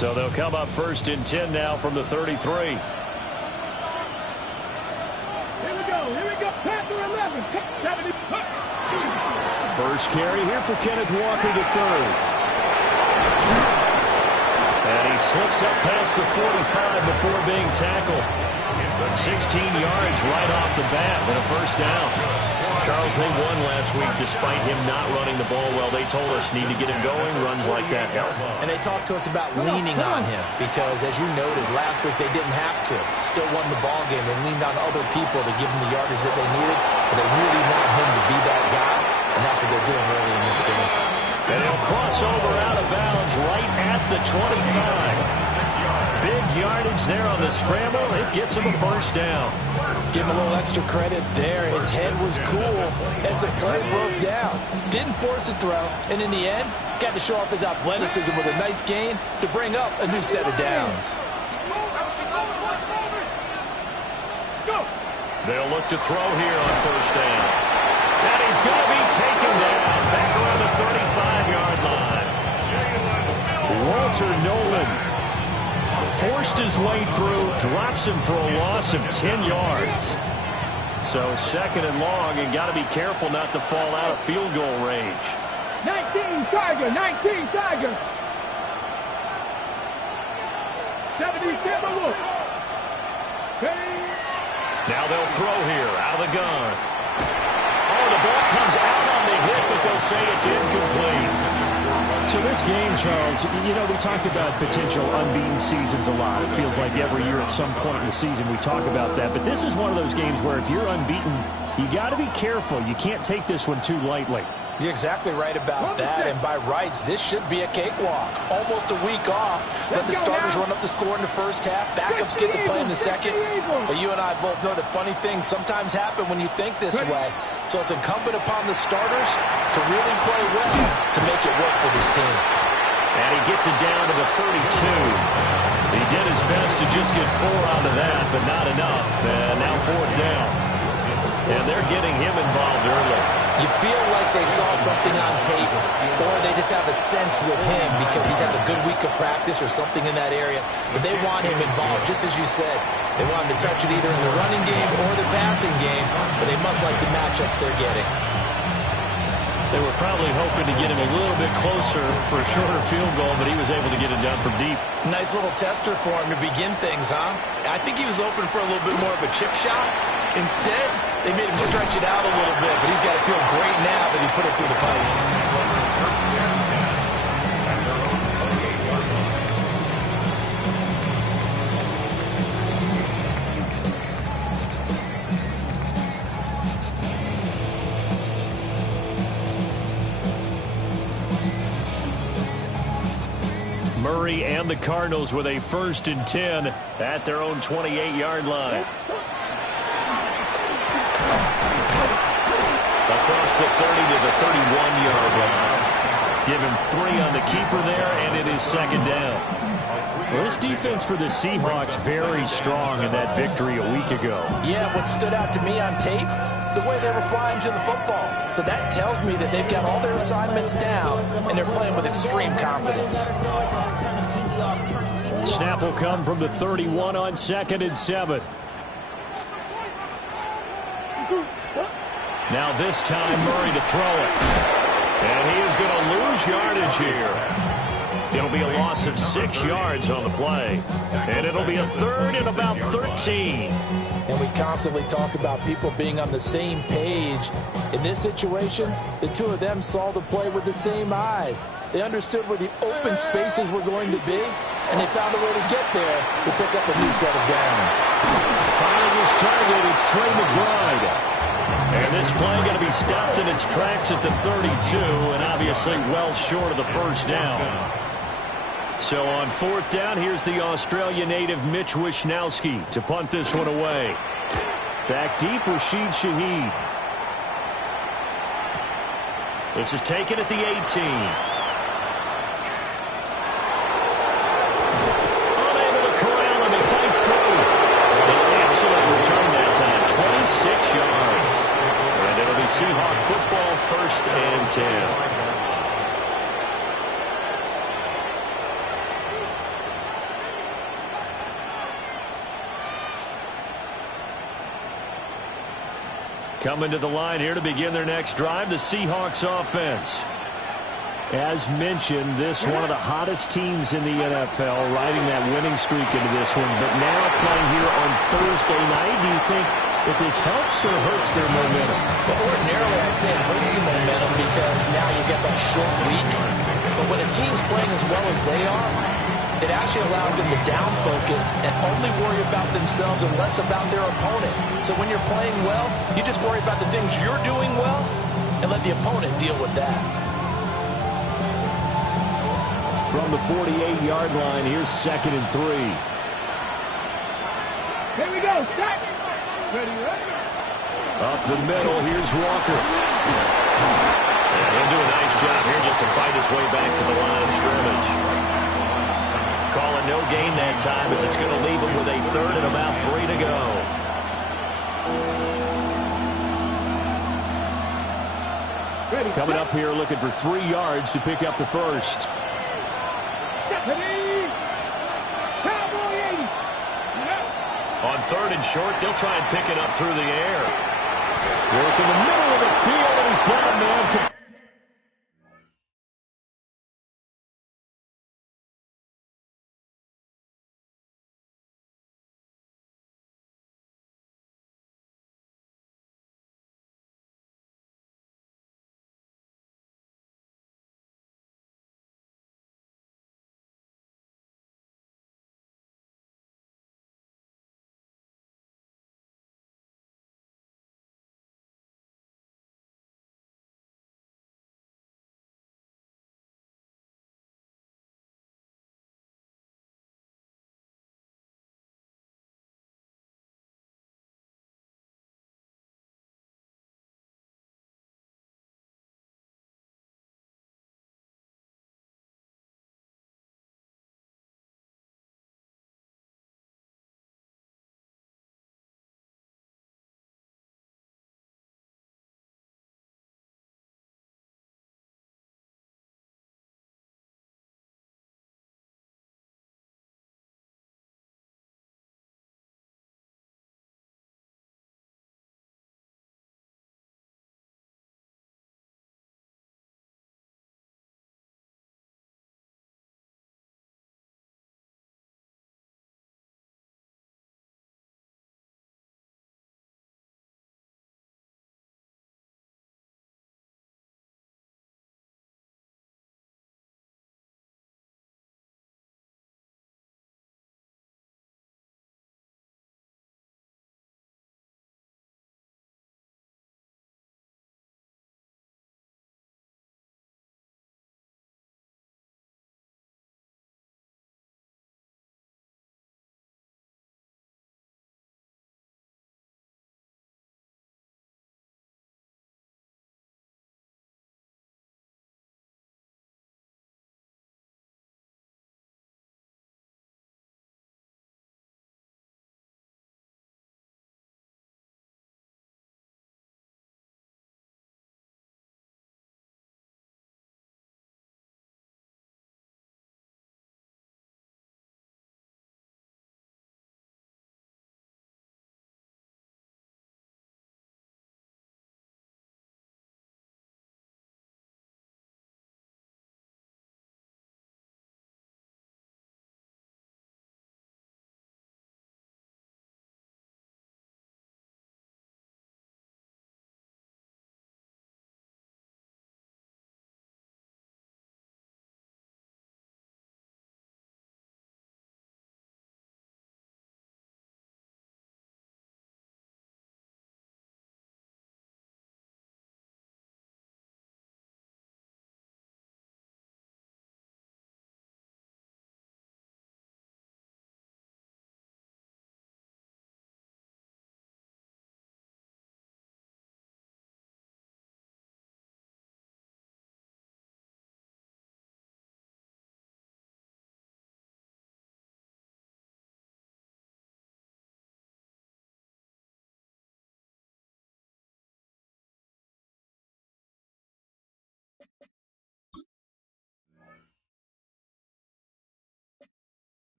So they'll come up 1st and 10 now from the 33. Here we go. Panther 11. 70. First carry here for Kenneth Walker III. And he slips up past the 45 before being tackled. 16 yards right off the bat and a first down. Charles, they won last week despite him not running the ball well. They told us need to get him going. Runs like that help. And they talked to us about leaning on him because, as you noted, last week they didn't have to. Still won the ball game. They leaned on other people to give them the yardage that they needed. But they really want him to be that guy, and that's what they're doing early in this game. And he'll cross over out of bounds right at the 25. Big yardage there on the scramble. It gets him a first down. Give him a little extra credit there. His head was cool as the play broke down. Didn't force a throw, and in the end, got to show off his athleticism with a nice gain to bring up a new set of downs. They'll look to throw here on first down. And he's going to be taken down back around the 35-yard line. Walter Nolan forced his way through, drops him for a loss of 10 yards. So 2nd and long, and got to be careful not to fall out of field goal range. 19 Tiger. 77 look. Now they'll throw here out of the gun. Oh, the ball comes out on the hit, but they'll say it's incomplete. So this game, Charles, you know, we talk about potential unbeaten seasons a lot. It feels like every year at some point in the season we talk about that. But this is one of those games where if you're unbeaten, you got to be careful. You can't take this one too lightly. You're exactly right about that, and by rights, this should be a cakewalk. Almost a week off. Let the starters run up the score in the first half. Backups get to play in the second. But you and I both know that funny things sometimes happen when you think this way. So it's incumbent upon the starters to really play well to make it work for this team. And he gets it down to the 32. He did his best to just get 4 out of that, but not enough. And now 4th down. And they're getting him involved early. You feel like they saw something on tape, or they just have a sense with him because he's had a good week of practice or something in that area. But they want him involved, just as you said. They want him to touch it either in the running game or the passing game, but they must like the matchups they're getting. They were probably hoping to get him a little bit closer for a shorter field goal, but he was able to get it done from deep. Nice little tester for him to begin things, huh? I think he was open for a little bit more of a chip shot. Instead, they made him stretch it out a little bit, but he's got to feel great now that he put it through the pipes. Murray and the Cardinals with a 1st and 10 at their own 28-yard line. Across the 30 to the 31-yard line. Give him 3 on the keeper there, and it is 2nd down. Well, this defense for the Seahawks very strong in that victory a week ago. Yeah, what stood out to me on tape, the way they were flying to the football. So that tells me that they've got all their assignments down, and they're playing with extreme confidence. Snap will come from the 31 on 2nd and 7. Now this time, Murray to throw it. And he is going to lose yardage here. It'll be a loss of 6 yards on the play. And it'll be a 3rd and about 13. And we constantly talk about people being on the same page. In this situation, the two of them saw the play with the same eyes. They understood where the open spaces were going to be, and they found a way to get there to pick up a new set of downs. Finding his target, it's Trey McBride. And this play going to be stopped in its tracks at the 32, and obviously well short of the first down. So on 4th down, here's the Australia native Mitch Wishnowsky to punt this one away. Back deep, Rashid Shaheed. This is taken at the 18. Unable to corral him, he fights through. An excellent return that time, 26 yards. And it'll be Seahawk football, 1st and 10. Coming to the line here to begin their next drive, the Seahawks offense. As mentioned, this one of the hottest teams in the NFL, riding that winning streak into this one. But now playing here on Thursday night, do you think that this helps or hurts their momentum? Well, ordinarily, I'd say it hurts the momentum because now you get that short week. But when a team's playing as well as they are, it actually allows them to down focus and only worry about themselves and less about their opponent. So when you're playing well, you just worry about the things you're doing well and let the opponent deal with that. From the 48-yard line, here's 2nd and 3. Here we go. Start. Ready, ready. Up the middle, here's Walker. And he'll do a nice job here just to fight his way back to the line of scrimmage. Calling no gain that time as it's going to leave him with a 3rd and about 3 to go. Ready. Coming up here looking for 3 yards to pick up the first. Ready. Cowboy 80. On 3rd and short, they'll try and pick it up through the air. Work in the middle of the field, and he's got a man.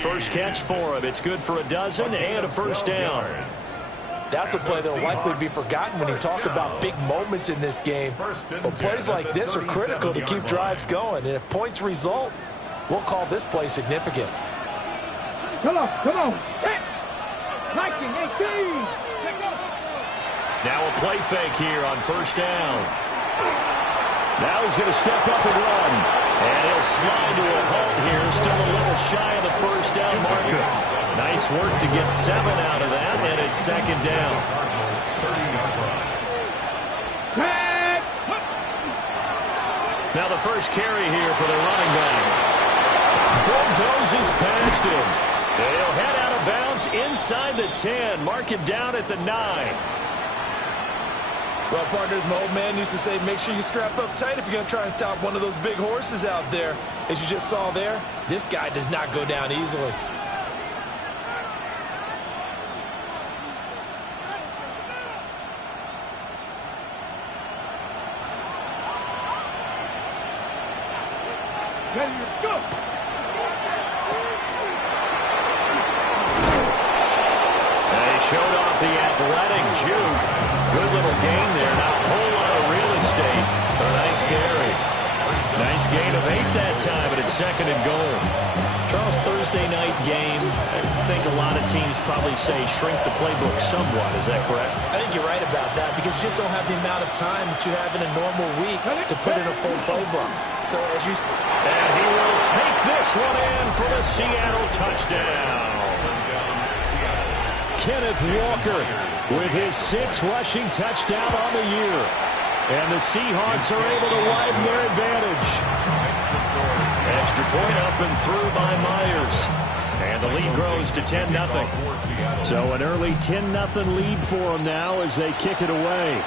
First catch for him. It's good for a dozen and a first down. That's a play that will likely be forgotten when you talk about big moments in this game. But plays like this are critical to keep drives going. And if points result, we'll call this play significant. Come on, come on. Liking, AC. Now a play fake here on first down. Now he's going to step up and run. And he'll slide to a halt here. Still a little shy of the first down marker. Nice work to get 7 out of that, and it's second down. Now the first carry here for the running back. Bulldozes past him. He'll head out of bounds inside the 10. Mark it down at the 9. Well, partners, my old man used to say, make sure you strap up tight if you're going to try and stop one of those big horses out there. As you just saw there, this guy does not go down easily. Ready, let's go. They showed off the athletic juke. Good little gain there. Not a whole lot of real estate. But a nice carry. Nice gain of 8 that time, but it's second and goal. Charles, Thursday night game, I think a lot of teams probably say shrink the playbook somewhat. Is that correct? I think you're right about that because you just don't have the amount of time that you have in a normal week to put in a full playbook. So as you... And he will take this one in for the Seattle touchdown. Kenneth Walker with his 6th rushing touchdown on the year. And the Seahawks are able to widen their advantage. Extra point up and through by Myers. And the lead grows to 10-0. So an early 10-0 lead for them now as they kick it away.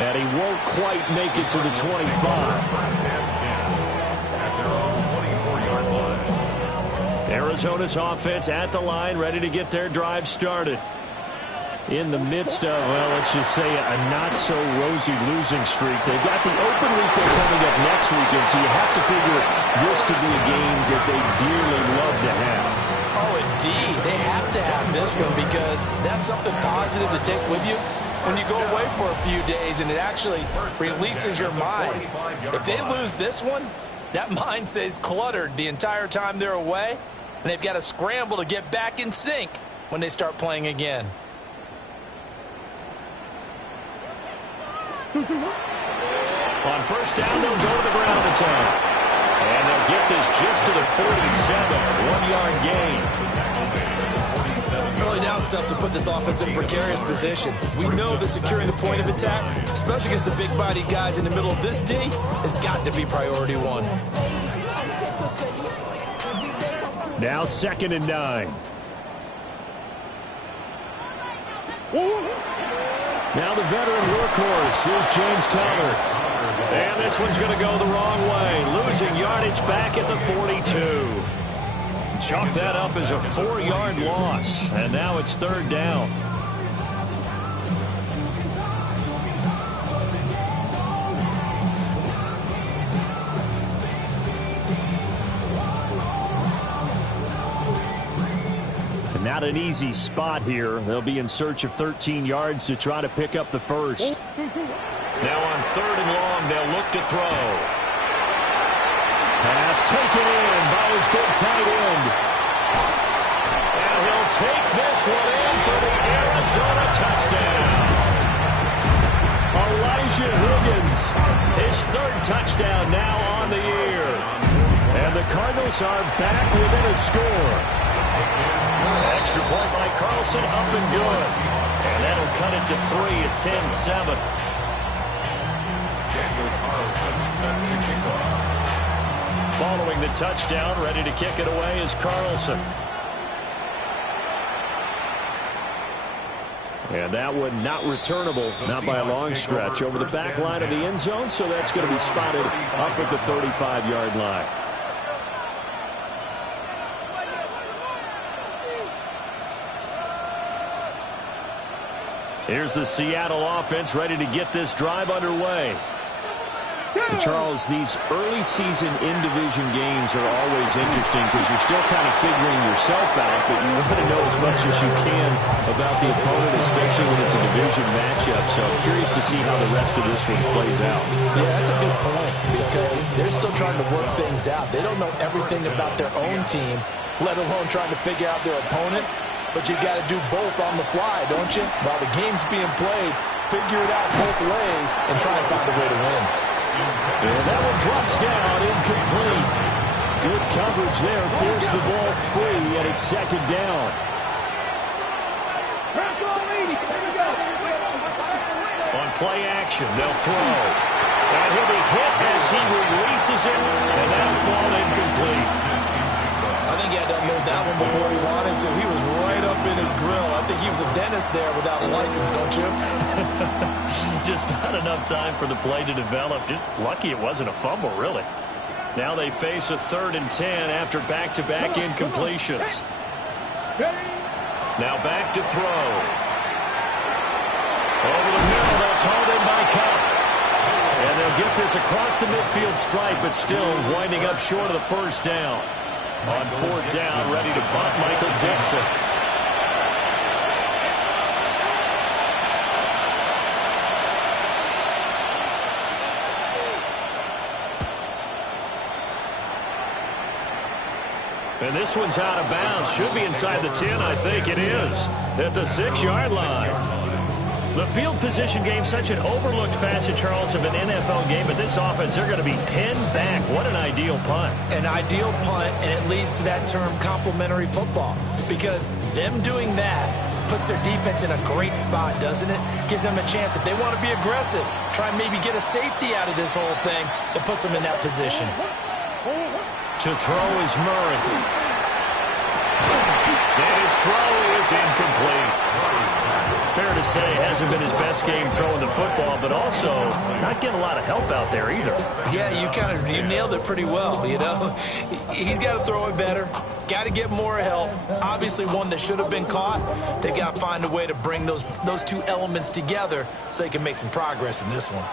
And he won't quite make it to the 25. Arizona's offense at the line, ready to get their drive started. In the midst of, well, let's just say a not-so-rosy losing streak. They've got the open week they're coming up next weekend, so you have to figure this to be a game that they dearly love to have. Oh, indeed. They have to have this one because that's something positive to take with you when you go away for a few days, and it actually releases your mind. If they lose this one, that mind stays cluttered the entire time they're away, and they've got to scramble to get back in sync when they start playing again. On first down, they'll go to the ground attack. And they'll get this just to the 47, 1-yard gain. Early down stuff to put this offense in a precarious position. We know that securing the point of attack, especially against the big-bodied guys in the middle of this D, has got to be priority 1. Now 2nd and 9. Now the veteran workhorse. Here's James Conner. And this one's going to go the wrong way. Losing yardage back at the 42. Chalk that up as a 4-yard loss. And now it's 3rd down. Not an easy spot here. They'll be in search of 13 yards to try to pick up the first. Now on 3rd and long, they'll look to throw. Pass taken in by his big tight end. And he'll take this one in for the Arizona touchdown. Elijah Higgins. His 3rd touchdown now on the year. And the Cardinals are back within a score. Extra point by Carlson, up and good. And that'll cut it to 3 at 10-7. Following the touchdown, ready to kick it away is Carlson. And that one not returnable, not by a long stretch, over the back line of the end zone, so that's going to be spotted up at the 35-yard line. Here's the Seattle offense ready to get this drive underway. And Charles, these early season in-division games are always interesting because you're still kind of figuring yourself out, but you want to know as much as you can about the opponent, especially when it's a division matchup. So I'm curious to see how the rest of this one plays out. Yeah, that's a good point because they're still trying to work things out. They don't know everything about their own team, let alone trying to figure out their opponent. But you got to do both on the fly, don't you? While the game's being played, figure it out both ways and try and find a way to win. And that one drops down, incomplete. Good coverage there, forced the ball free, and it's second down. On play action, they'll throw. And he'll be hit as he releases it, and that'll fall incomplete. I think he had to unload that one before he wanted to. He was right up in his grill. I think he was a dentist there without a license, don't you? Just not enough time for the play to develop. Just lucky it wasn't a fumble, really. Now they face a 3rd and 10 after back-to-back incompletions. Now back to throw. Over the middle, that's hauled in by Kupp. And they'll get this across the midfield stripe, but still winding up short of the first down. On 4th down, ready to punt, Michael Dixon. And this one's out of bounds. Should be inside the 10, I think it is. At the 6-yard line. The field position game, such an overlooked facet, Charles, of an NFL game. But this offense, they're going to be pinned back. What an ideal punt. An ideal punt, and it leads to that term complementary football. Because them doing that puts their defense in a great spot, doesn't it? Gives them a chance. If they want to be aggressive, try and maybe get a safety out of this whole thing, it puts them in that position. To throw is Murray. And his throw is incomplete. Fair to say, hasn't been his best game throwing the football, but also not getting a lot of help out there either. Yeah, you nailed it pretty well, you know. He's got to throw it better. Got to get more help. Obviously one that should have been caught. They got to find a way to bring those two elements together so they can make some progress in this one.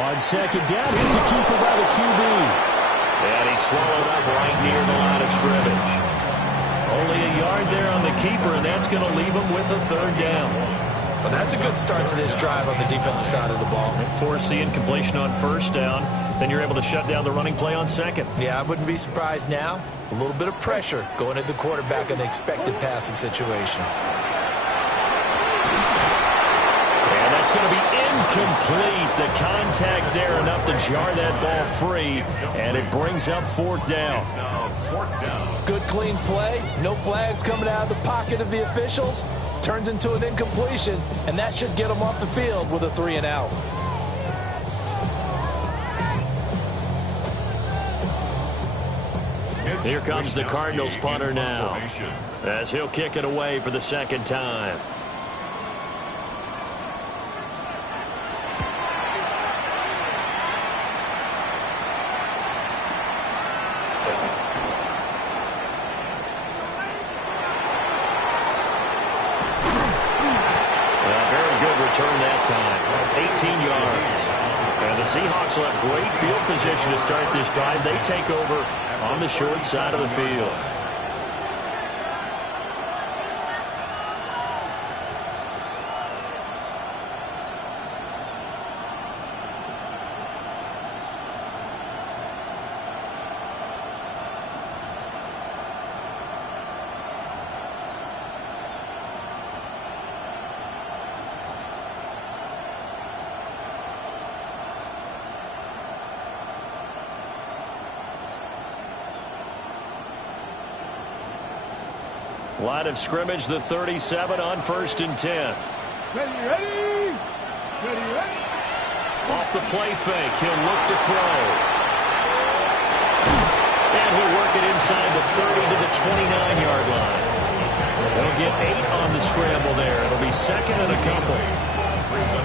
On 2nd down, here's a keeper by the QB. And he swallowed up right near the line of scrimmage. Only a yard there on the keeper, and that's going to leave him with a 3rd down. Well, that's a good start to this drive on the defensive side of the ball. Force the incompletion on 1st down. Then you're able to shut down the running play on 2nd. Yeah, I wouldn't be surprised now. A little bit of pressure going at the quarterback in the expected passing situation. And that's going to be incomplete. The contact there enough to jar that ball free, and it brings up 4th down. Good, clean play. No flags coming out of the pocket of the officials. Turns into an incompletion, and that should get them off the field with a 3 and out. Here comes the Cardinals punter now, as he'll kick it away for the 2nd time. Return that time, 18 yards. And the Seahawks will have great field position to start this drive. They take over on the short side of the field. Line of scrimmage, the 37 on 1st and 10. Ready. Off the play fake, he'll look to throw. And he'll work it inside the 30 to the 29-yard line. They'll get 8 on the scramble there. It'll be 2nd and a couple.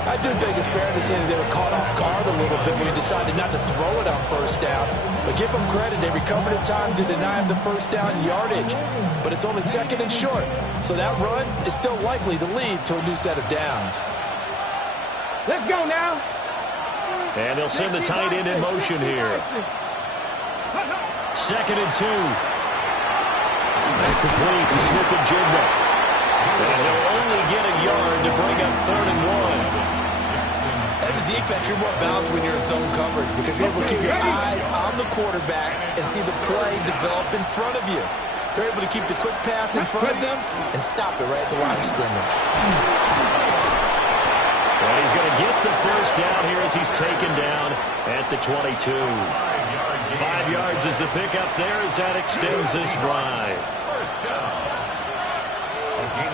I do think it's fair to say that they were caught off guard a little bit when he decided not to throw it on 1st down. But give them credit. They recovered in time to deny him the 1st down yardage. But it's only 2nd and short. So that run is still likely to lead to a new set of downs. Let's go now. And they'll send the tight end in motion here. 2nd and 2. And complete to Smith-Njigba. And he'll only get a yard to bring up 3rd and 1. As a defense, you're more balanced when you're in zone coverage because you're able to keep your eyes on the quarterback and see the play develop in front of you. You're able to keep the quick pass in front of them and stop it right at the line of scrimmage. And he's going to get the first down here as he's taken down at the 22. 5 yards is the pickup there as that extends this drive.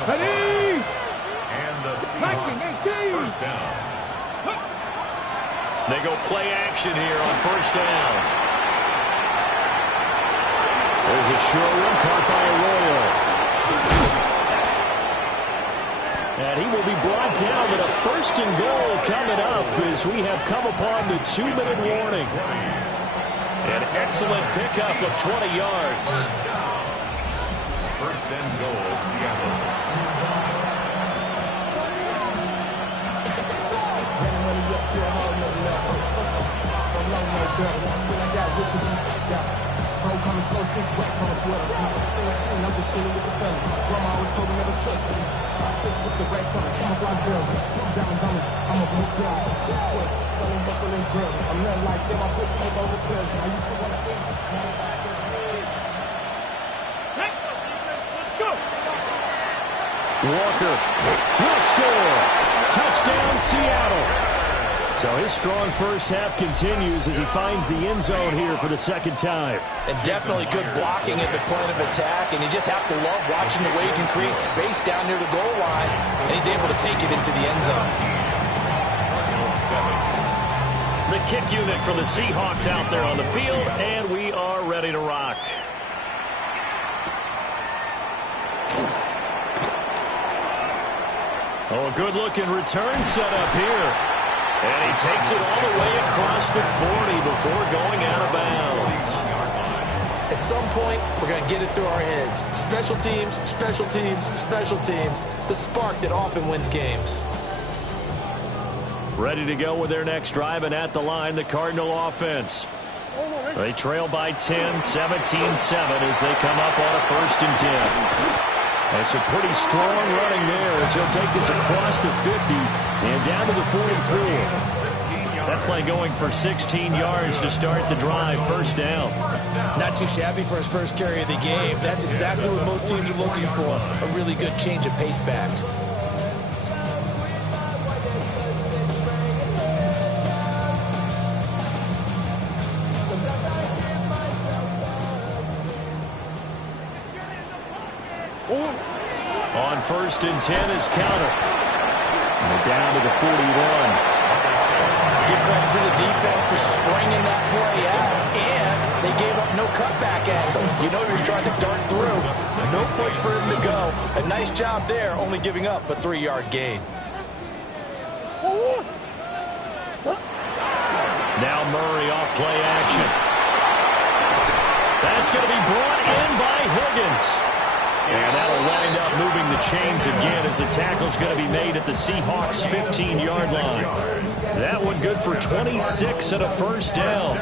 Ready? And the Seahawks first down. They go play action here on 1st down. There's a short one caught by Arroyo. And he will be brought down with a 1st and goal coming up as we have come upon the 2-minute warning. An excellent pickup of 20 yards. 1st and goal, Seattle. Coming slow, 6 wax on a sweater. I'm just chilling with the fellas. Grandma always told me never trust these. Spit the racks on the camouflage bills. Diamonds on me, I'm a blue girl. Selling hustling girl. I'm nothing like them. I put paper over pills. I used to want to think. Let's go. Walker will score. Touchdown, Seattle. So his strong first half continues as he finds the end zone here for the 2nd time. And definitely good blocking at the point of attack. And you just have to love watching the way he can create space down near the goal line. And he's able to take it into the end zone. The kick unit for the Seahawks out there on the field, and we are ready to rock. Oh, a good-looking return set up here. And he takes it all the way across the 40 before going out of bounds. At some point, we're going to get it through our heads. Special teams, special teams, special teams. The spark that often wins games. Ready to go with their next drive, and at the line, the Cardinal offense. They trail by 10, 17-7 as they come up on a 1st and 10. That's a pretty strong running there as he'll take this across the 50 and down to the 44. That play going for 16 yards to start the drive. 1st down. Not too shabby for his first carry of the game. That's exactly what most teams are looking for. A really good change of pace back. On 1st and 10 is counter. And down to the 41. Give credit to the defense for stringing that play out. And they gave up no cutback angle. You know he was trying to dart through. No push for him to go. A nice job there, only giving up a 3-yard gain. Now Murray off play action. That's going to be brought in by Higgins. And that'll wind up moving the chains again as the tackle's going to be made at the Seahawks' 15-yard line. That one good for 26 and a 1st down.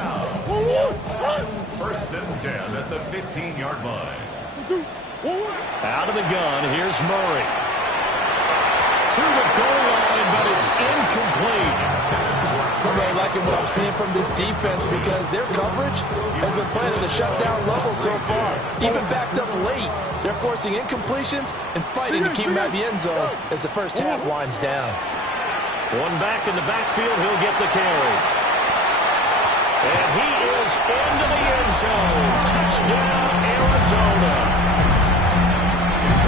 1st and 10 at the 15-yard line. Out of the gun, here's Murray. To the goal line, but it's incomplete. I'm really liking what I'm seeing from this defense because their coverage has been playing at a shutdown level so far. Even backed up late, they're forcing incompletions and fighting to keep him out of the end zone as the first half winds down. One back in the backfield, he'll get the carry. And he is into the end zone. Touchdown, Arizona.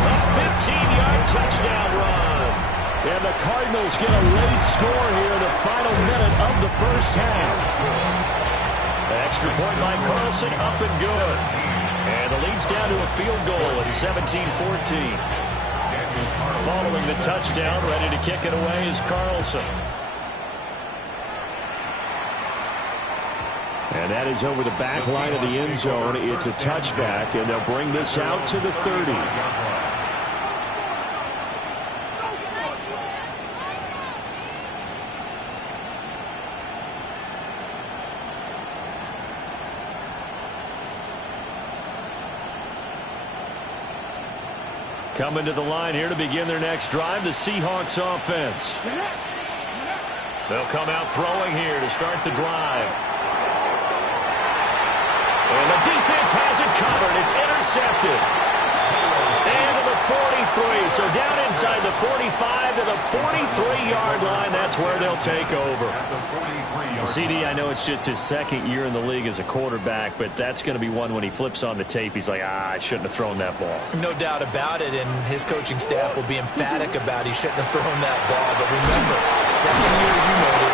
A 15-yard touchdown run. And the Cardinals get a late score here in the final minute of the first half. Extra point by Carlson, up and good. And the lead's down to a field goal at 17-14. Following the touchdown, ready to kick it away is Carlson. And that is over the back line of the end zone. It's a touchback, and they'll bring this out to the 30. Coming to the line here to begin their next drive, the Seahawks offense. They'll come out throwing here to start the drive. And the defense has it covered. It's intercepted. And to the 43. So down inside the 45 to the 43-yard line. That's where they'll take over. CD, I know it's just his second year in the league as a quarterback, but that's going to be one when he flips on the tape. He's like, I shouldn't have thrown that ball. No doubt about it, and his coaching staff will be emphatic about he shouldn't have thrown that ball. But remember, second year, as you noted,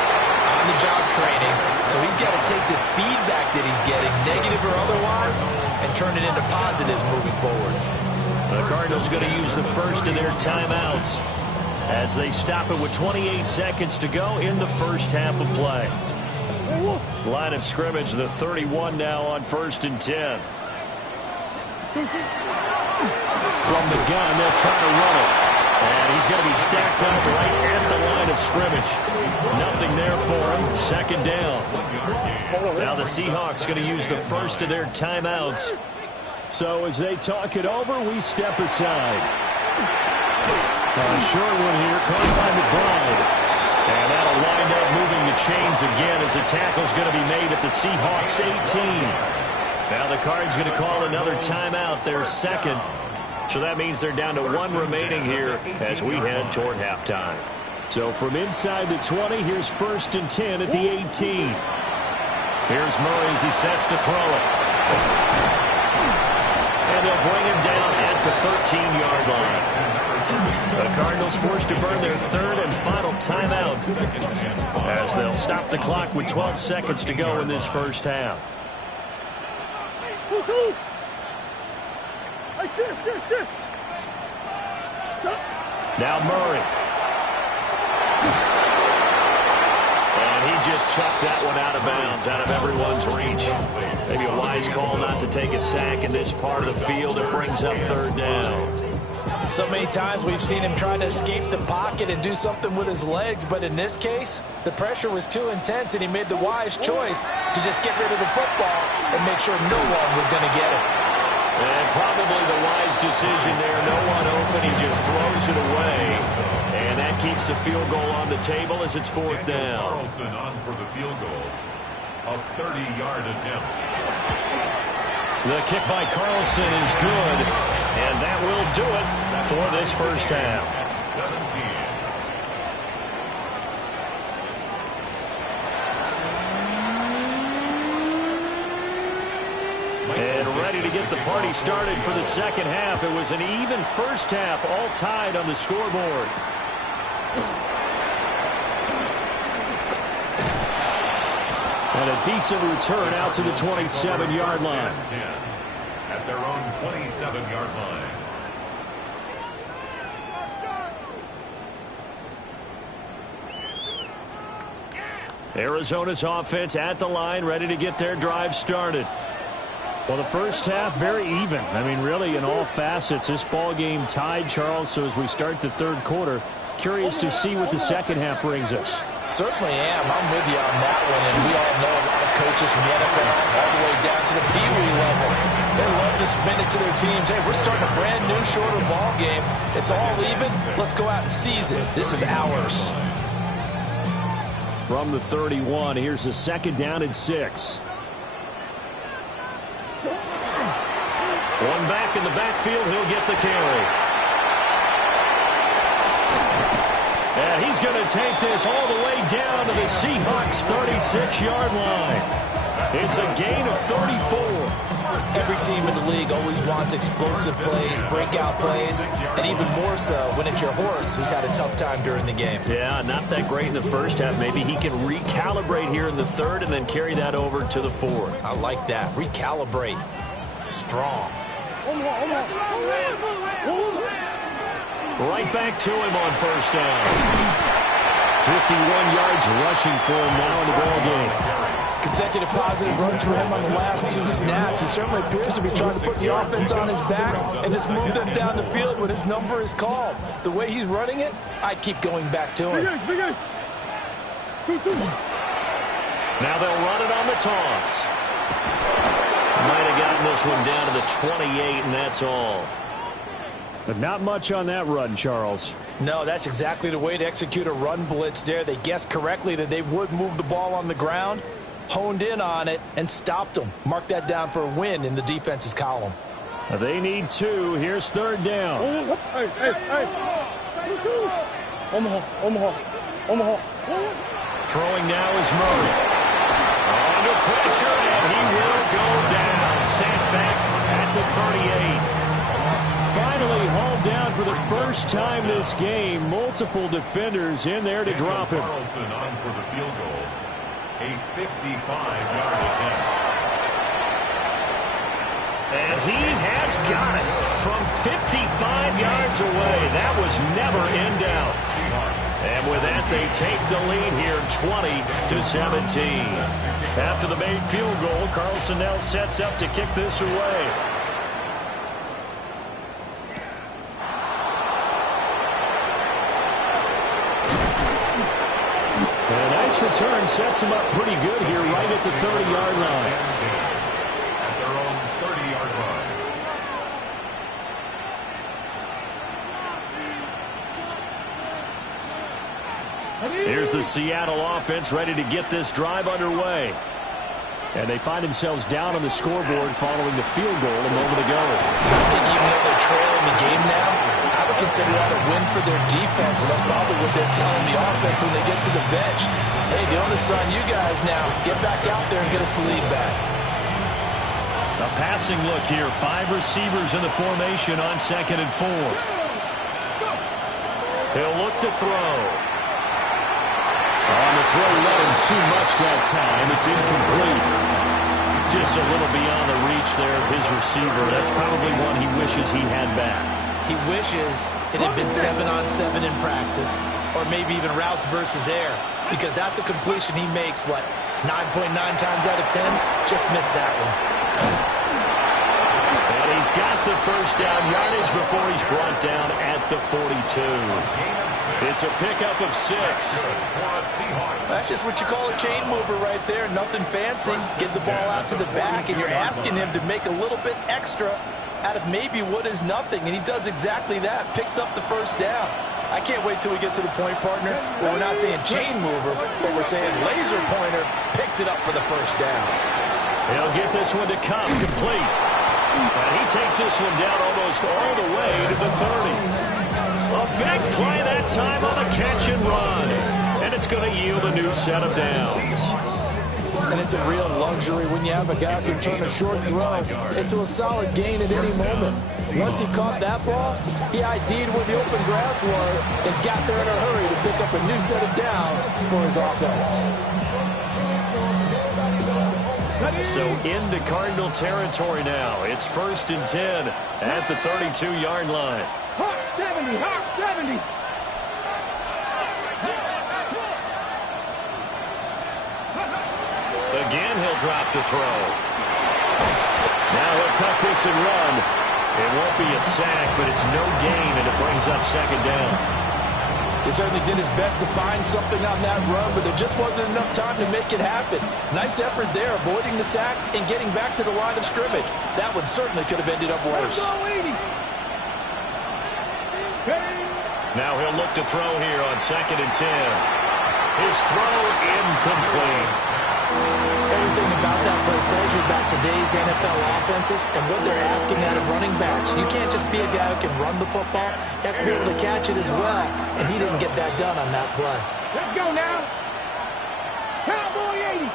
on-the-job training. So he's got to take this feedback that he's getting, negative or otherwise, and turn it into positives moving forward. The Cardinals going to use the first of their timeouts as they stop it with 28 seconds to go in the first half of play. Line of scrimmage, the 31 now on 1st and 10. From the gun, they'll try to run it. And he's going to be stacked up right at the line of scrimmage. Nothing there for him. Second down. Now the Seahawks going to use the first of their timeouts. So as they talk it over, we step aside. A short one here, caught by McBride. And that'll wind up moving the chains again as the tackle's going to be made at the Seahawks 18. Now the Cards going to call another timeout, their second. So that means they're down to one remaining here as we head toward halftime. So from inside the 20, here's 1st and 10 at the 18. Here's Murray as he sets to throw it. And they'll bring him down at the 13-yard line. The Cardinals forced to burn their third and final timeout as they'll stop the clock with 12 seconds to go in this first half. Now Murray. And he just chucked that one out of bounds, out of everyone's reach. Maybe a wise call not to take a sack in this part of the field. It brings up third down. So many times we've seen him try to escape the pocket and do something with his legs, but in this case, the pressure was too intense and he made the wise choice to just get rid of the football and make sure no one was going to get it. And probably the wise decision there. No one open. He just throws it away. And that keeps the field goal on the table as it's fourth down. Carlson on for the field goal. A 30-yard attempt. The kick by Carlson is good. And that will do it for this first half. 17. And ready to get the party started for the second half. It was an even first half, all tied on the scoreboard. And a decent return out to the 27-yard line. At their own 27-yard line. Arizona's offense at the line, ready to get their drive started. Well, the first half, very even. I mean, really, in all facets, this ball game tied, Charles. So as we start the third quarter, curious to see what the second half brings us. Certainly am. I'm with you on that one. And we all know a lot of coaches from the NFL all the way down to the Pee Wee level. They love to spin it to their teams. Hey, we're starting a brand new, shorter ball game. It's all even. Let's go out and seize it. This is ours. From the 31, here's a second down and 6. One back in the backfield, he'll get the carry. And he's going to take this all the way down to the Seahawks 36-yard line. It's a gain of 34. Every team in the league always wants explosive plays, breakout plays, and even more so when it's your horse who's had a tough time during the game. Yeah, not that great in the first half. Maybe he can recalibrate here in the third and then carry that over to the fourth. I like that. Recalibrate. Strong. Right back to him on first down. 51 yards rushing for him now in the ball game. Consecutive positive runs for him on the last two snaps. He certainly appears to be trying to put the offense on his back and just move them down the field when his number is called. The way he's running it, I keep going back to him. Now they'll run it on the toss. Might have gotten this one down to the 28, and that's all. But not much on that run, Charles. No, that's exactly the way to execute a run blitz there. They guessed correctly that they would move the ball on the ground, honed in on it, and stopped them. Mark that down for a win in the defense's column. They need 2. Here's 3rd down. Throwing now is Murray. Under pressure, and he will go down. Sent back at the 38. Finally hauled down for the first time this game. Multiple defenders in there to drop him. Carlson on for the field goal. A 55-yard attempt. And he has got it from 55 yards away. That was never in doubt. And with that, they take the lead here, 20-17. After the made field goal, Carlson now sets up to kick this away. And a nice return sets him up pretty good here right at the 30-yard line. Here's the Seattle offense ready to get this drive underway. And they find themselves down on the scoreboard following the field goal a moment ago. I think even though they're trailing the game now, I would consider that a win for their defense, and that's probably what they're telling the offense when they get to the bench. Hey, the onus is on you guys now. Get back out there and get us the lead back. A passing look here. 5 receivers in the formation on 2nd and 4. He'll look to throw. On the throw, let him too much that time. It's incomplete. Just a little beyond the reach there of his receiver. That's probably one he wishes he had back. He wishes it had been 7-on-7 in practice, or maybe even routes versus air, because that's a completion he makes, 9.9 times out of 10? Just missed that one. And he's got the first down yardage before he's brought down at the 42. It's a pickup of 6. That's just what you call a chain mover right there. Nothing fancy. Get the ball out to the back, and you're asking him to make a little bit extra out of maybe what is nothing, and he does exactly that. Picks up the first down. I can't wait till we get to the point, partner, where we're not saying chain mover, but we're saying laser pointer picks it up for the first down. He'll get this one to come complete. And he takes this one down almost all the way to the 30. A big play that time on the catch and run. And it's going to yield a new set of downs. And it's a real luxury when you have a guy who can turn a short throw into a solid gain at any moment. Once he caught that ball, he ID'd where the open grass was and got there in a hurry to pick up a new set of downs for his offense. So into Cardinal territory now. It's 1st and 10 at the 32-yard line. Hot 70, hot 70. Again, he'll drop to throw. Now he'll tuck this and run. It won't be a sack, but it's no gain, and it brings up 2nd down. He certainly did his best to find something on that run, but there just wasn't enough time to make it happen. Nice effort there, avoiding the sack and getting back to the line of scrimmage. That one certainly could have ended up worse. Now he'll look to throw here on 2nd and 10. His throw incomplete. Everything about that play tells you about today's NFL offenses and what they're asking out of running backs. You can't just be a guy who can run the football. You have to be able to catch it as well, and he didn't get that done on that play. Let's go now. Cowboy 80.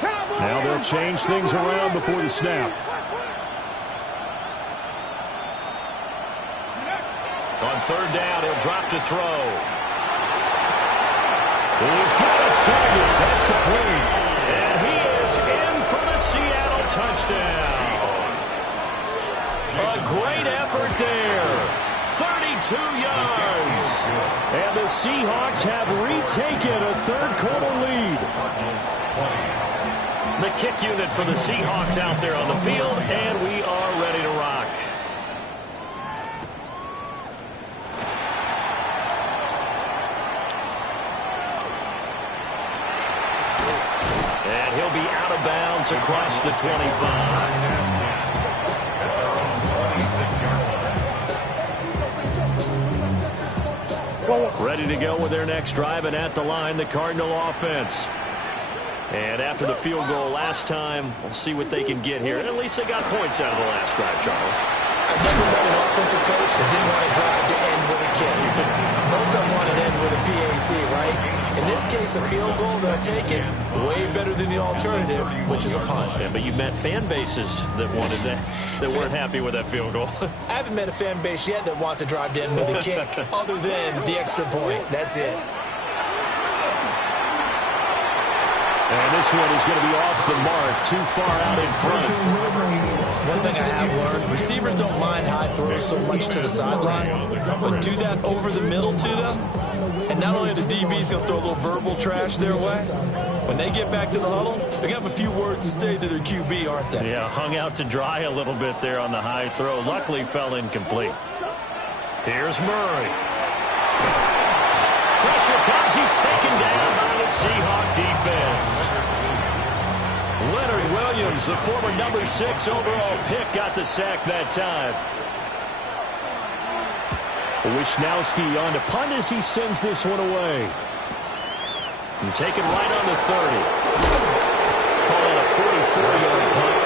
Cowboy Now they'll change things around before the snap. On 3rd down, he'll drop to throw. He's got his target. That's complete. And he is in for the Seattle touchdown. A great effort there. 32 yards. And the Seahawks have retaken a 3rd quarter lead. The kick unit for the Seahawks out there on the field, and we are ready to rock. And he'll be out of bounds across the 25. Ready to go with their next drive, and at the line, the Cardinal offense. And after the field goal last time, we'll see what they can get here. And at least they got points out of the last drive, Charles. I've never met an offensive coach that didn't want to drive to end with a kick. Most of them want to end with a PAT, right? In this case, a field goal, they'll take it way better than the alternative, which is a punt. Yeah, but you've met fan bases that wanted that weren't happy with that field goal. I haven't met a fan base yet that wants to drive to end with a kick other than the extra point. That's it. And this one is going to be off the mark, too far out in front. One thing I have learned, receivers don't mind high throws so much to the sideline, but do that over the middle to them, and not only are the DBs going to throw a little verbal trash their way, when they get back to the huddle, they're going to have a few words to say to their QB, aren't they? Yeah, hung out to dry a little bit there on the high throw. Luckily, fell incomplete. Here's Murray. Pressure comes. He's taken down by the Seahawk defense. Leonard Williams, the former number 6 overall pick, got the sack that time. Wishnowski on to punt as he sends this one away. And taken right on the 30. Call it a 44-yard punt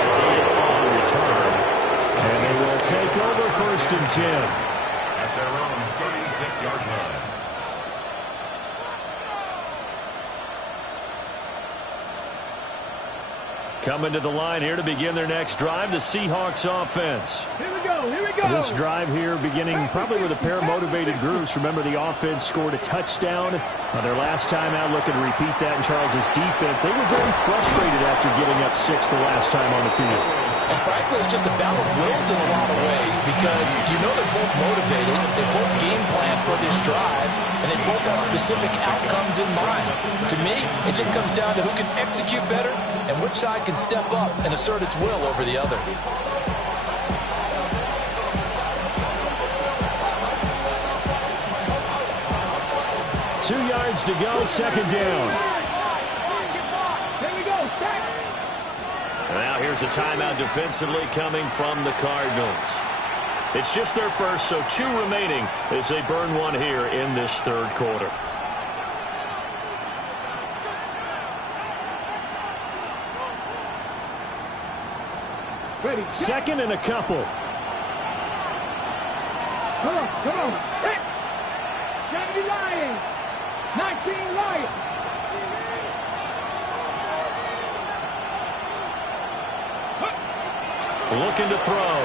on return. And they will take over 1st and 10. At their own 36-yard line. Coming to the line here to begin their next drive, the Seahawks offense. Here we go, here we go. This drive here beginning probably with a pair of motivated groups. Remember, the offense scored a touchdown their last time out. Looking to repeat that in Charles's defense. They were very frustrated after giving up 6 the last time on the field. And frankly, it's just a battle of wills in a lot of ways because you know they're both motivated, they both game plan for this drive, and they both have specific outcomes in mind. To me, it just comes down to who can execute better and which side can step up and assert its will over the other. Two yards to go, 2nd down. Here we go, stack. Now here's a timeout defensively coming from the Cardinals. It's just their first, so 2 remaining as they burn one here in this 3rd quarter. Ready, 2nd and a couple. come on. Hey. Johnny Lions. 19 Lions. Looking to throw.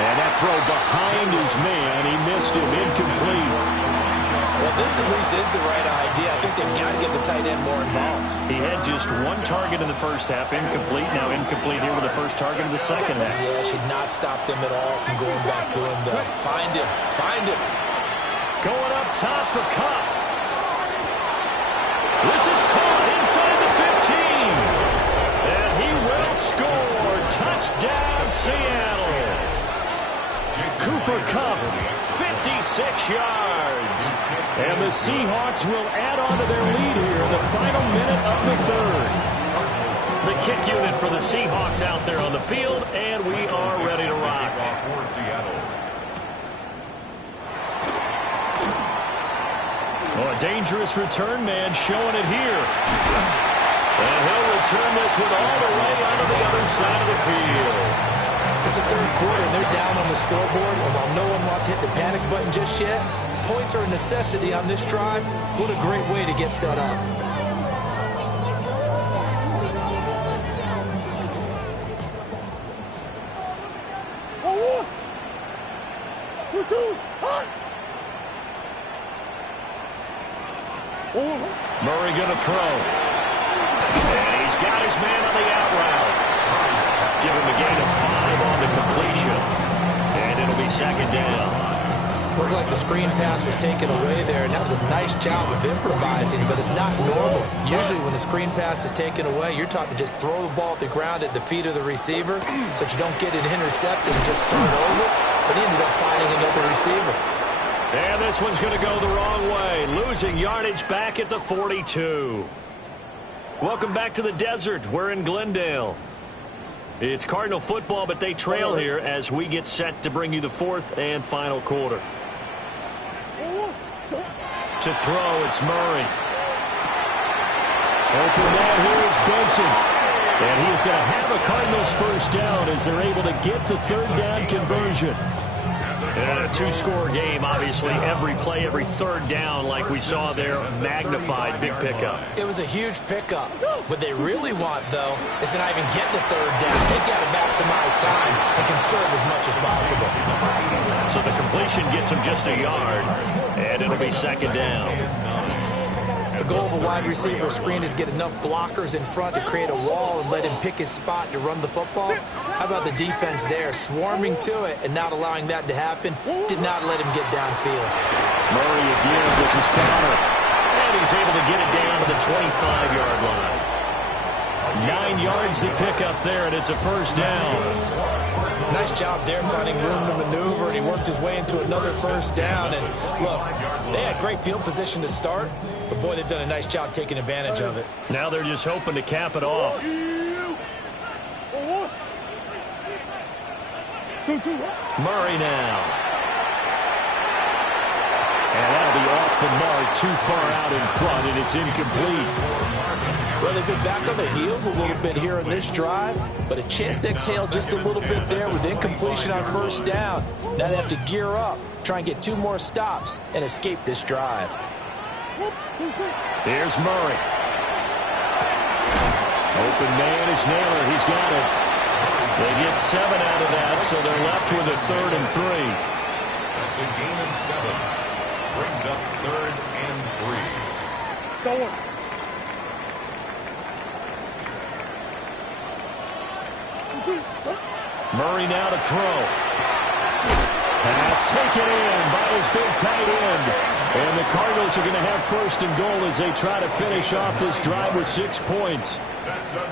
And that throw behind his man. He missed him. Incomplete. Well, this at least is the right idea. I think they've got to get the tight end more involved. He had just 1 target in the first half. Incomplete. Now incomplete here with the first target of the second half. Yeah, should not stop them at all from going back to him to find him. Find him. Going up top for Kupp. This is caught inside the 15. And he will score. Touchdown, Seattle. Cooper Kupp, 56 yards. and the Seahawks will add on to their lead here in the final minute of the 3rd. The kick unit for the Seahawks out there on the field, and we are ready to rock. For Seattle. Oh, a dangerous return man showing it here. And he'll return this one all the way onto the other side of the field. It's the 3rd quarter, and they're down on the scoreboard, and while no one wants to hit the panic button just yet, points are a necessity on this drive. What a great way to get set up. Murray going to throw. And he's got his man on the out route. Give him a gain of 5 on the completion. And it'll be 2nd down. Looked like the screen pass was taken away there, and that was a nice job of improvising, but it's not normal. Usually when the screen pass is taken away, you're taught to just throw the ball at the ground at the feet of the receiver so that you don't get it intercepted and just start over. But he ended up finding another receiver. And this one's going to go the wrong way, losing yardage back at the 42. Welcome back to the desert. We're in Glendale. It's Cardinal football, but they trail here as we get set to bring you the fourth and final quarter. To throw, it's Murray. Open man here is Benson. And he's going to have a Cardinals first down as they're able to get the third down conversion. And a two-score game, obviously, every play, every third down, like we saw there, magnified, big pickup. It was a huge pickup. What they really want, though, is to not even get the third down. They've got to maximize time and conserve as much as possible. So the completion gets him just a yard, and it'll be second down. The goal of a wide receiver screen is get enough blockers in front to create a wall and let him pick his spot to run the football. How about the defense there, swarming to it and not allowing that to happen? Did not let him get downfield. Murray again with his counter. And he's able to get it down to the 25-yard line. 9 yards to pick up there, and it's a first down. Nice job there finding room to maneuver, and he worked his way into another first down. And look, they had great field position to start, but boy, they've done a nice job taking advantage of it. Now they're just hoping to cap it off. Murray now. And that'll be off the mark, too far out in front, and it's incomplete. Well, they've been back on their heels a little bit here in this drive, but a chance to exhale just a little bit there with incompletion on first down. Now they have to gear up, try and get 2 more stops, and escape this drive. Here's Murray. Open man is Naylor. He's got it. They get 7 out of that, so they're left with a 3rd and 3. That's a gain of 7. Brings up 3rd and 3. Go on. Murray now to throw. Pass taken in by his big tight end. And the Cardinals are going to have 1st and goal as they try to finish off this drive with 6 points.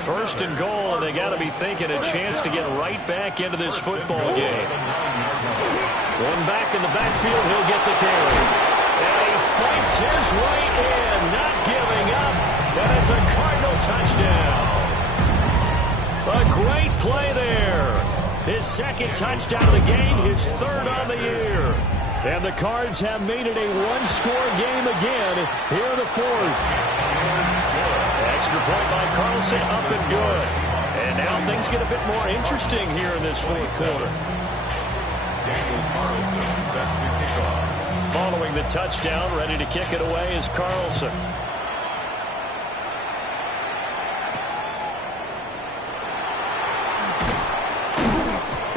1st and goal, and they got to be thinking a chance to get right back into this football game. One back in the backfield, he'll get the carry. And he fights his way in, not giving up. And it's a Cardinal touchdown. A great play there. His 2nd touchdown of the game, his 3rd on the year. And the Cards have made it a 1-score game again here in the 4th. Extra point by Carlson, up and good. And now things get a bit more interesting here in this 4th quarter. Daniel Carlson set to kick off. Following the touchdown, ready to kick it away is Carlson.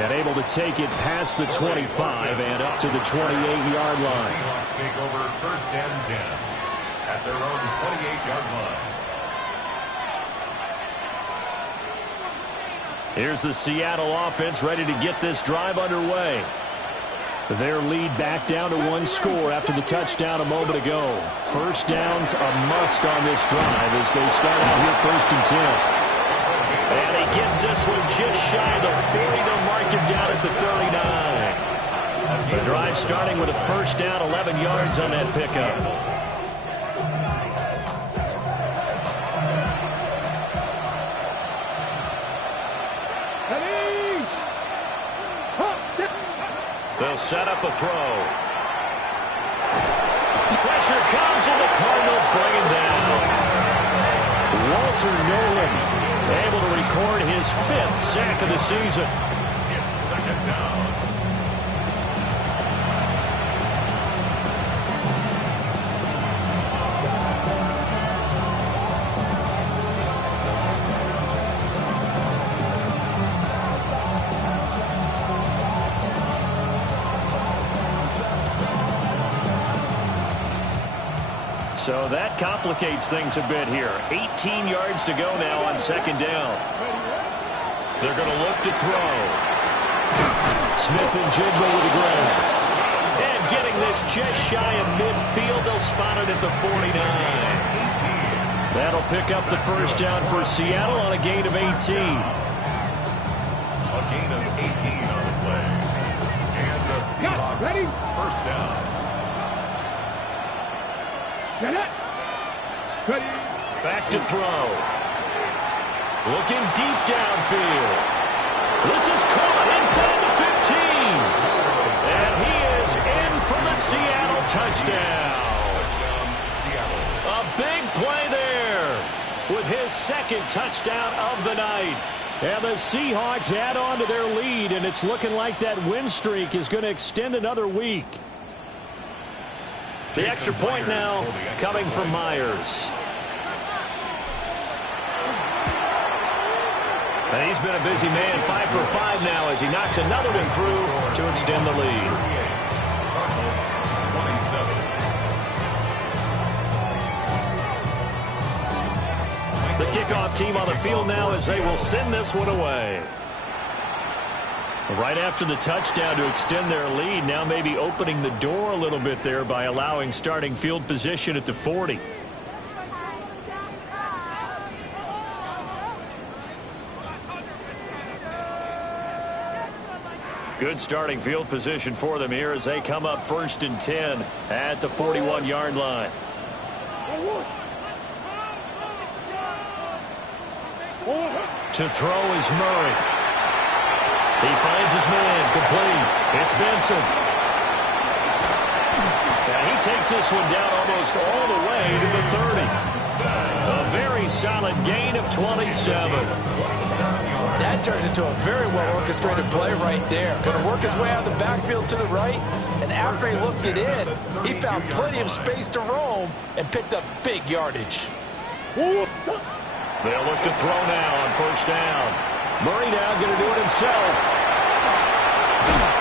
And able to take it past the 25 and up to the 28-yard line. Seahawks take over 1st and 10 at their own 28-yard line. Here's the Seattle offense ready to get this drive underway. Their lead back down to 1 score after the touchdown a moment ago. 1st down's a must on this drive as they start out here 1st and 10. And he gets this one just shy of the 40. They'll mark him down at the 39. The drive starting with a 1st down, 11 yards on that pickup. They'll set up a throw. Pressure comes and the Cardinals bring him down. Walter Nolan able to record his 5th sack of the season. It's 2nd down. So that complicates things a bit here. 18 yards to go now on 2nd down. They're going to look to throw. Smith and Jigba with the grab. And getting this just shy of midfield. They'll spot it at the 49. That'll pick up the 1st down for Seattle on a gain of 18. A gain of 18 on the play. And the Seahawks 1st down. Back to throw. Looking deep downfield. second touchdown of the night. And the Seahawks add on to their lead, and it's looking like that win streak is going to extend another week. The extra point now coming from Myers. And he's been a busy man, 5 for 5 now as he knocks another one through to extend the lead. The kickoff team on the field now as they will send this one away. Right after the touchdown to extend their lead, now maybe opening the door a little bit there by allowing starting field position at the 40. Good starting field position for them here as they come up 1st and 10 at the 41-yard line. To throw is Murray. He finds his man, complete. It's Benson. And he takes this one down almost all the way to the 30. A very solid gain of 27. That turned into a very well-orchestrated play right there. Going to work his way out of the backfield to the right, and after he looked it in, he found plenty of space to roam and picked up big yardage. They'll look to throw now on 1st down. Murray now going to do it himself.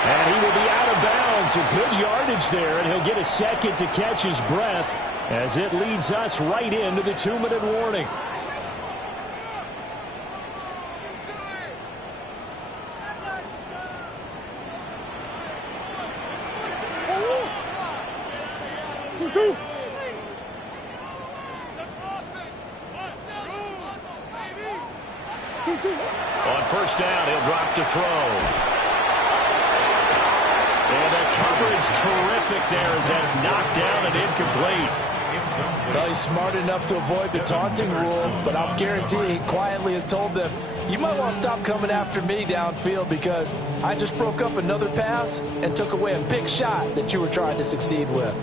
And he will be out of bounds. A good yardage there, and he'll get a second to catch his breath as it leads us right into the 2-minute warning. On 1st down, he'll drop to throw. And the coverage terrific there as that's knocked down and incomplete. Well, he's smart enough to avoid the taunting rule, but I'm guaranteeing he quietly has told them, you might want to stop coming after me downfield because I just broke up another pass and took away a big shot that you were trying to succeed with.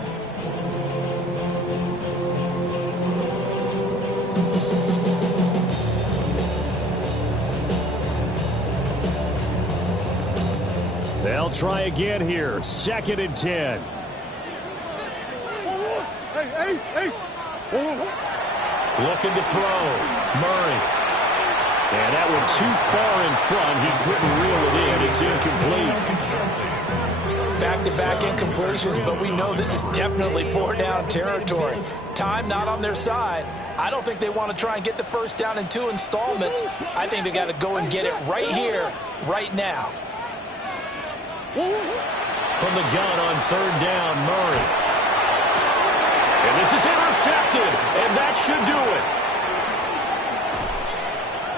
They'll try again here. 2nd and 10. Looking to throw. Murray. And that one too far in front. He couldn't reel it in. It's incomplete. Back-to-back incompletions, but we know this is definitely 4-down territory. Time not on their side. I don't think they want to try and get the 1st down in 2 installments. I think they got to go and get it right here, right now. From the gun on 3rd down, Murray. And this is intercepted, and that should do it.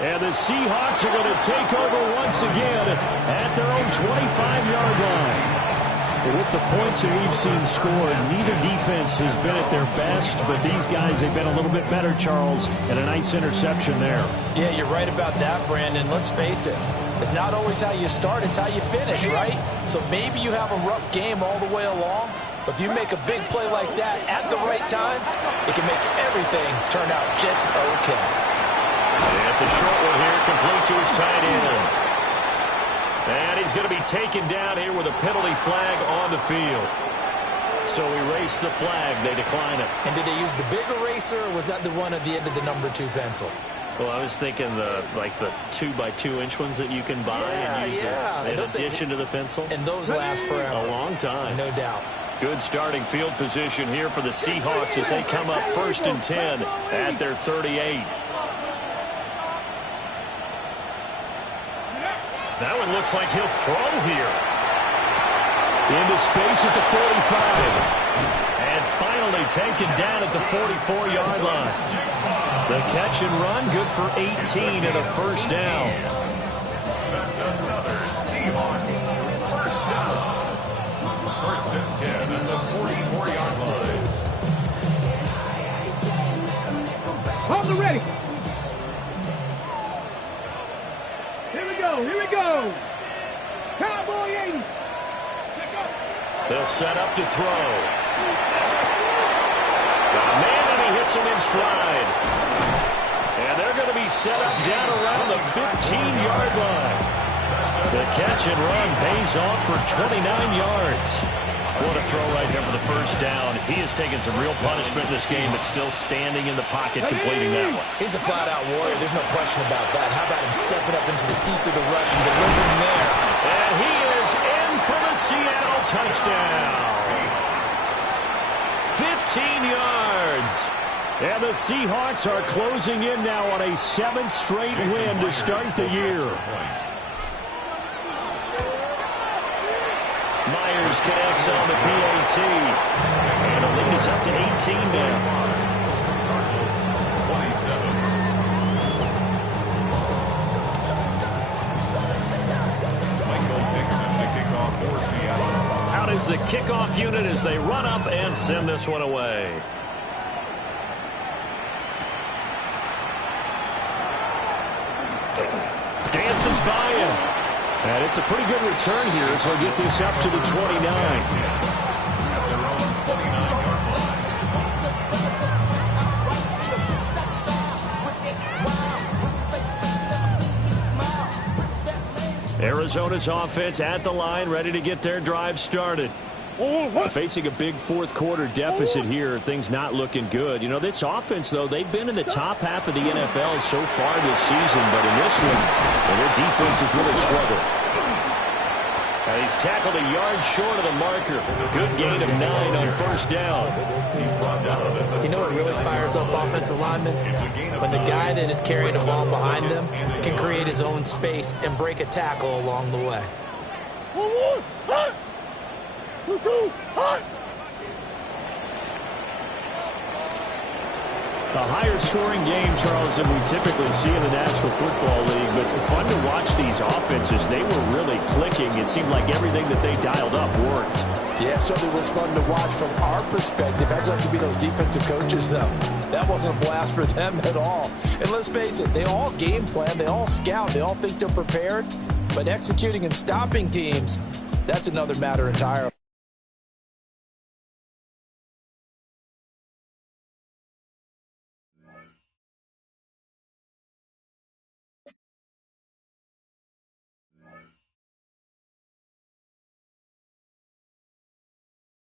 And the Seahawks are going to take over once again at their own 25-yard line. With the points that we've seen scored, neither defense has been at their best, but these guys have been a little bit better, Charles, and a nice interception there. Yeah, you're right about that, Brandon. Let's face it. It's not always how you start, it's how you finish, right? So maybe you have a rough game all the way along, but if you make a big play like that at the right time, it can make everything turn out just okay. And it's a short one here, complete to his tight end. And he's going to be taken down here with a penalty flag on the field. So erase the flag. They decline it. And did they use the big eraser, or was that the one at the end of the number 2 pencil? Well, I was thinking the 2x2-inch ones that you can buy and use in addition to the pencil. And those last forever. A long time. No doubt. Good starting field position here for the Seahawks as they come up 1st and 10 at their 38. That one looks like he'll throw here. Into space at the 45. And finally taken down at the 44-yard line. The catch and run, good for 18 and a 1st down. That's another Seahawks 1st down. 1st and 10 at the 44-yard line. Hold it ready. Here we go. Here we go. Cowboy 80. They'll set up to throw. Got a man, and he hits him in stride. And And they're going to be set up down around the 15-yard line. The catch and run pays off for 29 yards. What a throw right there for the first down. He has taken some real punishment in this game, but still standing in the pocket completing that one. He's a flat-out warrior. There's no question about that. How about him stepping up into the teeth of the rush and delivering there? And he is in for the Seattle touchdown. 15 yards. And the Seahawks are closing in now on a 7th straight win to start the year. Myers connects on the PAT. And the lead is up to 18 now. 27. Michael Dixon, the kickoff for Seattle. Out is the kickoff unit as they run up and send this one away. Dances by him. And it's a pretty good return here as they'll get this up to the 29. At their own 29-yard line. Arizona's offense at the line, ready to get their drive started. Facing a big fourth-quarter deficit here, things not looking good. You know, this offense, though, they've been in the top half of the NFL so far this season, but in this one, their defense has really struggled. And he's tackled a yard short of the marker. Good gain of 9 on first down. You know what really fires up offensive linemen? When the guy that is carrying the ball behind them can create his own space and break a tackle along the way. A higher scoring game, Charles, than we typically see in the National Football League, but fun to watch these offenses. They were really clicking. It seemed like everything that they dialed up worked. Yeah, it certainly was fun to watch from our perspective. I'd like to be those defensive coaches, though. That wasn't a blast for them at all. And let's face it, they all game plan, they all scout, they all think they're prepared, but executing and stopping teams, that's another matter entirely.